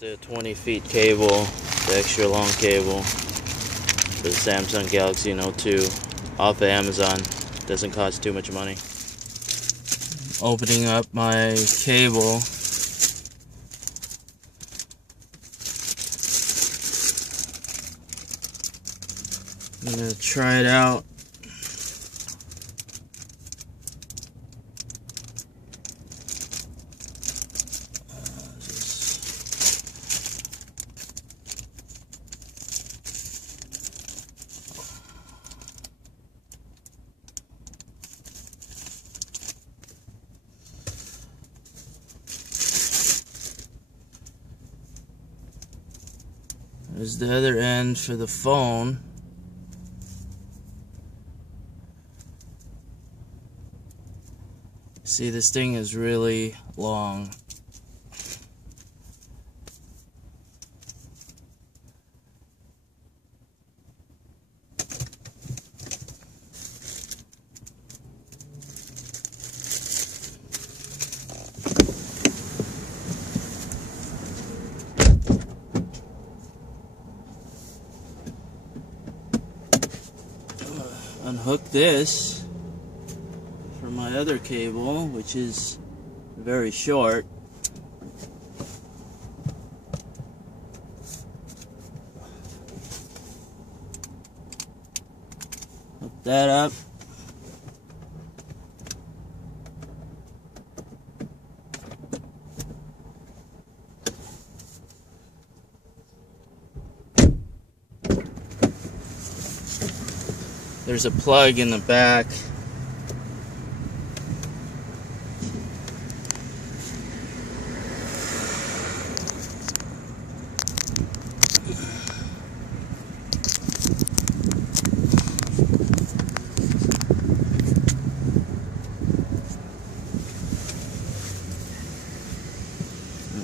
Just a 20 feet cable, the extra long cable for the Samsung Galaxy Note 2 off of Amazon. Doesn't cost too much money. Opening up my cable. I'm gonna try it out. There's the other end for the phone. See, this thing is really long. Unhook this from my other cable, which is very short. Hook that up. There's a plug in the back.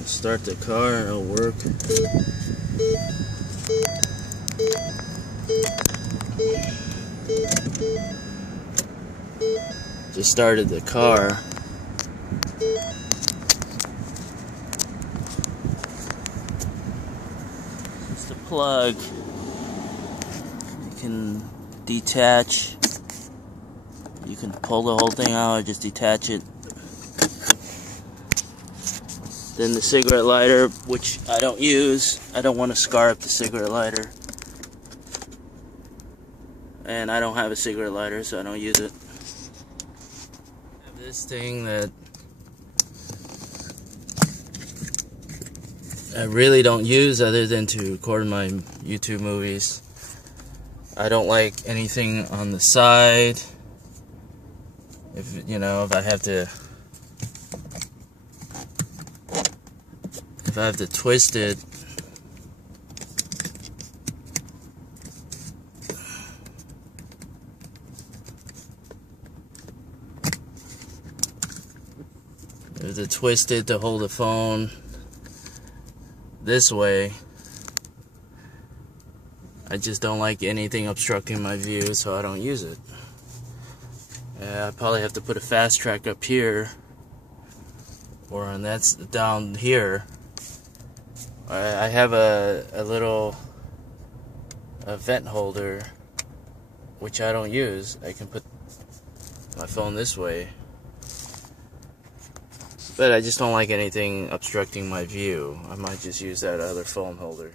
Start the car, it'll work. Just started the car. Just a plug. You can detach. You can pull the whole thing out or just detach it. Then the cigarette lighter, which I don't use. I don't want to scar up the cigarette lighter. And I don't have a cigarette lighter, so I don't use it. I have this thing that I really don't use other than to record my YouTube movies. I don't like anything on the side. If I have to twist it, to hold the phone this way. I just don't like anything obstructing my view, so I don't use it. I probably have to put a fast track up here, or that's down here. I have a little vent holder, which I don't use. I can put my phone this way, but I just don't like anything obstructing my view. I might just use that other phone holder.